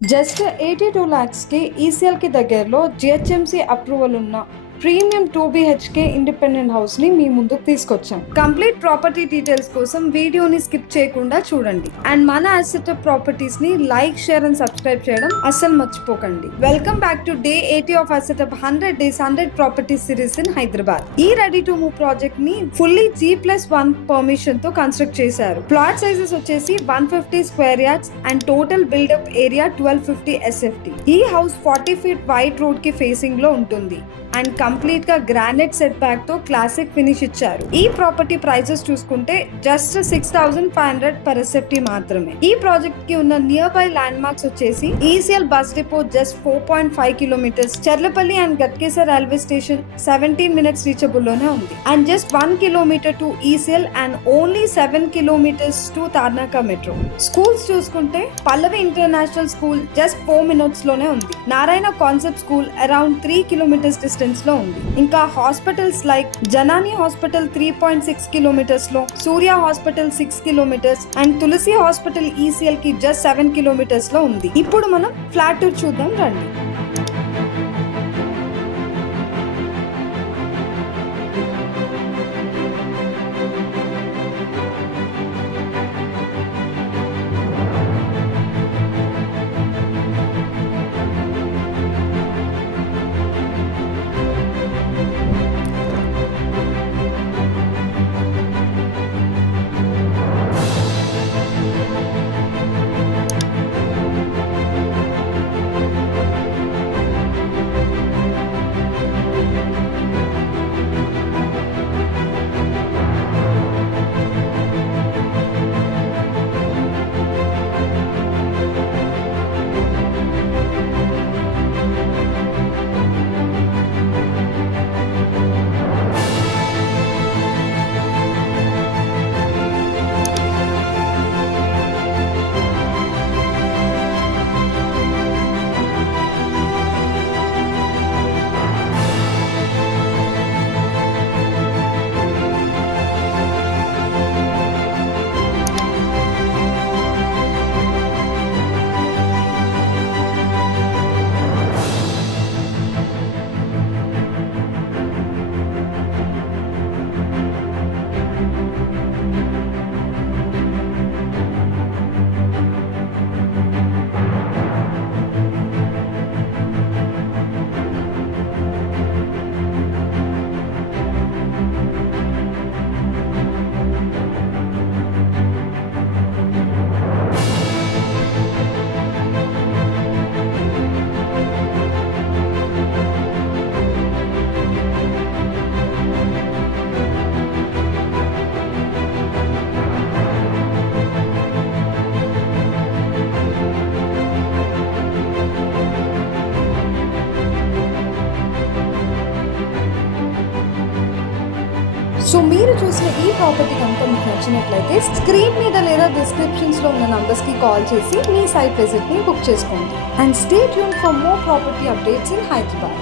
Just 82 lakhs కి ECL కి దగ్గరలో జిహెచ్ఎంసీ అప్రూవల్ ఉన్న ప్రీమియం 2BHK ఇండిపెండెంట్ హౌస్ ని మీ ముందుకు తీసుకొచ్చాం. కంప్లీట్ ప్రాపర్టీ డీటెయిల్స్ కోసం వీడియోని స్కిప్ చేయకుండా చూడండి అండ్ మన అసెటప్ ప్రాపర్టీస్ ని లైక్, షేర్ అండ్ సబ్స్క్రైబ్ చేయడం అస్సలు మర్చిపోకండి. Welcome back to day 80 of అసెటప్ 100 days 100 property series in Hyderabad. ఈ రెడీ టు మూవ్ ప్రాజెక్ట్ ని ఫుల్లీ G+1 పర్మిషన్ తో కన్స్ట్రక్ట్ చేశారు. ప్లాట్ సైజెస్ వచ్చేసి 150 square yards and total buildup area 1250 SFT. ఈ హౌస్ 40 feet వైడ్ రోడ్ కి ఫేసింగ్ లో ఉంటుంది and complete గా గ్రానైట్ సెట్ బ్యాక్ తో క్లాసిక్ ఫినిష్ ఇచ్చారు. ఈ ప్రాపర్టీ ప్రైజెస్ చూసుకుంటే జస్ట్ 6,500 per SFT మాత్రమే. ఈ ప్రాజెక్ట్ కి ఉన్న నియర్ బై ల్యాండ్ మార్క్స్ వచ్చేసి ECL bus depot just 4.5 kilometers, Cherlapalli and Ghatkesar railway station 17 minutes reachable లోనే ఉంది and just 1 kilometer to ECL and only 7 kilometers to Tarnaka metro. Schools చూసుకుంటే పల్లవి international school just 4 minutes లోనే ఉంది. Narayana concept school around 3 kilometers distance లో ఉంది. ఇంకా hospitals like Janani hospital 3.6 kilometers లో, సూర్య hospital 6 kilometers and Tulasi hospital ECL కి జస్ట్ 7 kilometers లో ఉంది. ఇప్పుడు మనం ఫ్లాట్ టూర్ చూద్దాం రండి. సో మీరు చూసిన ఈ ప్రాపర్టీ కనుక మీకు నచ్చినట్లయితే స్క్రీన్ మీద లేదా డిస్క్రిప్షన్స్ లో ఉన్న నంబర్స్ కి కాల్ చేసి మీ సైట్ విజిట్ ని బుక్ చేసుకోండి and stay tune for more property updates in Hyderabad.